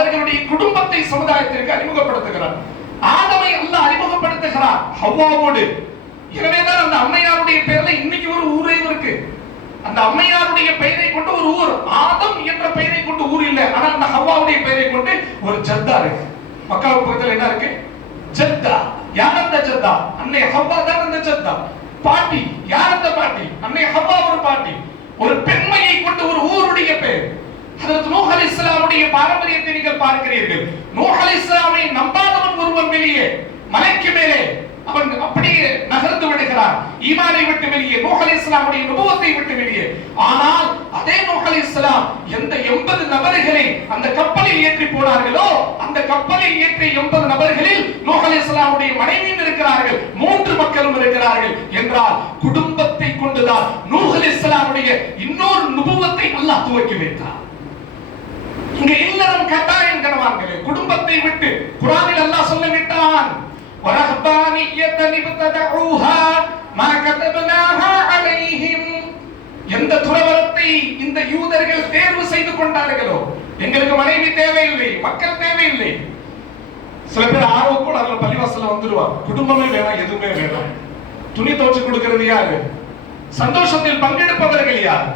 அவர்களுடைய குடும்பத்தை சமுதாயத்திற்கு அறிமுகப்படுத்துகிறார். ஆதமை அல்லாஹ் அறிமுகப்படுத்துகிறார் ஹவ்வாவோடு. எனவேதான் அந்த அம்மையாருடைய பெயர்ல இன்னைக்கு ஒரு ஊரே இருக்கு. அந்த அம்மையாருடைய பெயரை கொண்டு ஒரு ஊர், ஆதம் என்ற பெயரை கொண்டு ஊர் இல்லை, ஆனா அந்த ஹவ்வாவுடைய பெயரை கொண்டு ஒரு ஜத்தா இருக்கு. மக்கா பக்கத்துல என்ன இருக்கு? ஜத்தா. யார் அந்த ஜத்தா? அன்னை ஹவ்வா தான் அந்த ஜத்தா. பாட்டி யார் அந்த பாட்டி? அன்னை ஹவ்வா ஒரு பாட்டி. ஒரு பெண்மையை கொண்டு ஒரு ஊருடைய பெயர். ஹஜ்ரத் நூஹ் அலைஹிஸ்ஸலாமுடைய பாரம்பரியத்தை நீங்கள் பார்க்கிறீர்கள். நூஹ் அலைஹிஸ்ஸலாமை நம்பாதவன் ஒருவன் வெளியே மலைக்கு மேலே அவன் அப்படியே நகர்ந்து விடுகிறார், ஈமானை விட்டு வெளியே, நூஹ் அலைஹிஸ்ஸலாமுடைய நுபுவத்தை விட்டு வெளியே. ஆனால் அதே நூஹ் அலைஹிஸ்ஸலாம் எந்த 80 நபர்களை அந்த கப்பலில் ஏற்றி போனார்களோ, அந்த கப்பலில் ஏற்றிய 80 நபர்களில் நூஹ் அலைஹிஸ்ஸலாமுடைய மனைவியும் இருக்கிறார்கள், 3 மக்களும் இருக்கிறார்கள் என்றால் குடும்பத்தை கொண்டுதான் நூஹ் அலைஹிஸ்ஸலாமுடைய இன்னொரு நுபுவத்தை அல்லாஹ் துவக்கி வைத்தார். இங்க இல்லறம் கட்டாயம் கணவான்களே, குடும்பத்தை விட்டு குர்ஆனில் அல்லாஹ் சொல்லிவிட்டான், وَرَهْبَانِيَّةً ابْتَدَعُوهَا مَا كَتَبْنَاهَا عَلَيْهِمْ. எந்த துறவரத்தை இந்த யூதர்கள் தேர்வு செய்து கொண்டார்களோ, எங்களுக்கு மனைவி தேவையில்லை, மக்கள் தேவையில்லை. சில பேர் ஆர்வத்தோட அதுல பள்ளிவாசல்ல வந்துருவார், குடும்பமே வேணாம், எதுவுமே வேணாம். துணி துவைச்சு கொடுக்கிறது யாரு? சந்தோஷத்தில் பங்கெடுப்பவர்கள் யார்?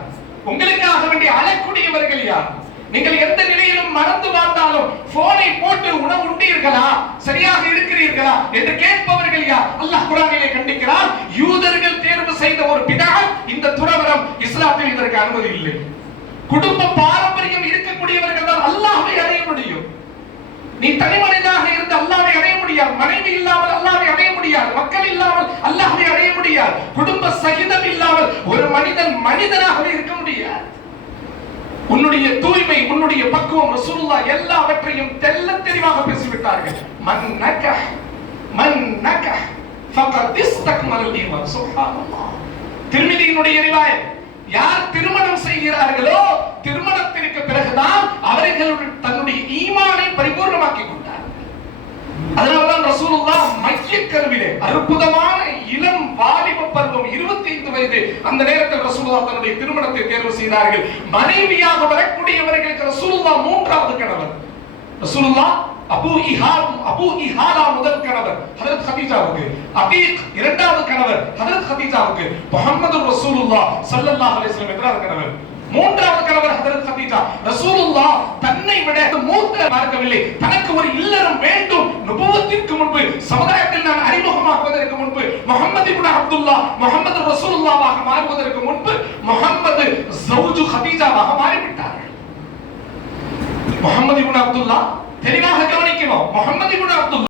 உங்களுக்காக வேண்டிய அழக்கூடியவர்கள் யார்? நீங்கள் எந்த நிலையிலும் மறந்து வாழ்ந்தாலும் போனை போட்டு உணவு உண்டீர்களா, சரியாக இருக்கிறீர்களா என்று கேட்பவர்கள் யார்? அல்லாஹ் குர்ஆனிலே கண்டிக்கிறார். யூதர்கள் தேர்வு செய்த ஒரு பிதஅத் இந்த துறவரம், இஸ்லாத்தில் இதற்கு அனுமதி இல்லை. குடும்ப பாரம்பரியம் இருக்கக்கூடியவர்கள் தான் அல்லாஹ்வை அடைய முடியும். நீ தனி மனிதனாக இருந்து அல்லாஹ்வை அடைய முடியாது, மனைவி இல்லாமல் அல்லாஹ்வை அடைய முடியாது, மக்கள் இல்லாமல் அல்லாஹ்வை அடைய முடியாது, குடும்ப சகிதம் இல்லாமல் ஒரு மனிதன் மனிதனாகவே இருக்க முடியாது. உன்னுடைய தூய்மை, உன்னுடைய பக்குவம், ரசூலுல்லாஹ் எல்லாவற்றையும் தெள்ளத் தெளிவாக பேசிவிட்டார்கள். மன் நகஹ் ஃபகத் இஸ்தக்மலல் ஈமான். சுப்ஹானல்லாஹ். திர்மிதியினுடைய ரிவாயத், யார் திருமணம் செய்கிறார்களோ திருமணத்திற்கு பிறகுதான் அவர்கள் தன்னுடைய ஈமானை பரிபூர்ணமாக்கிக் கொண்டார். அதனால்தான் ரசூலுல்லாஹ் மையக் கருவிலே அற்புதமான இளம் வாலிப பருவம் 25 வயது அந்த நேரத்தில் ரசூலுல்லாஹ் தன்னுடைய திருமணத்தை தேர்வு செய்தார்கள். மனைவியாக வரக்கூடியவர்களுக்கு ரசூலுல்லாஹ் 3வது கணவர். ரசூலுல்லாஹ் அபூ இஹாலா முதல் கணவர் ஹஜ்ரத் கதீஜாவுக்கு, அபீக் 2வது கணவர் ஹஜ்ரத் கதீஜாவுக்கு, முஹம்மது ரசூலுல்லாஹ் ஸல்லல்லாஹு அலைஹி வஸல்லம் 2வது கணவர், 3வது கணவர் ஹஜ்ரத் கதீஜா. ரசூலுல்லாஹ் தன்னை விட மூத்த பார்க்கவில்லை, தனக்கு ஒரு இல்லறம் வேண்டும். நுபுவத்திற்கு முன்பு, சமுதாயத்தில் நான் அறிமுகமாக்குவதற்கு முன்பு, முஹம்மது இப்னு அப்துல்லாஹ் முஹம்மது ரசூலுல்லாஹ்வாக மாறுவதற்கு முன்பு முஹம்மது ஜௌஜு கதீஜாவாக மாறிவிட்டார்கள். முஹம்மது இப்னு அப்துல்லாஹ் தெளிவாக கவனிக்கணும். முஹம்மது இப்னு அப்துல்லாஹ்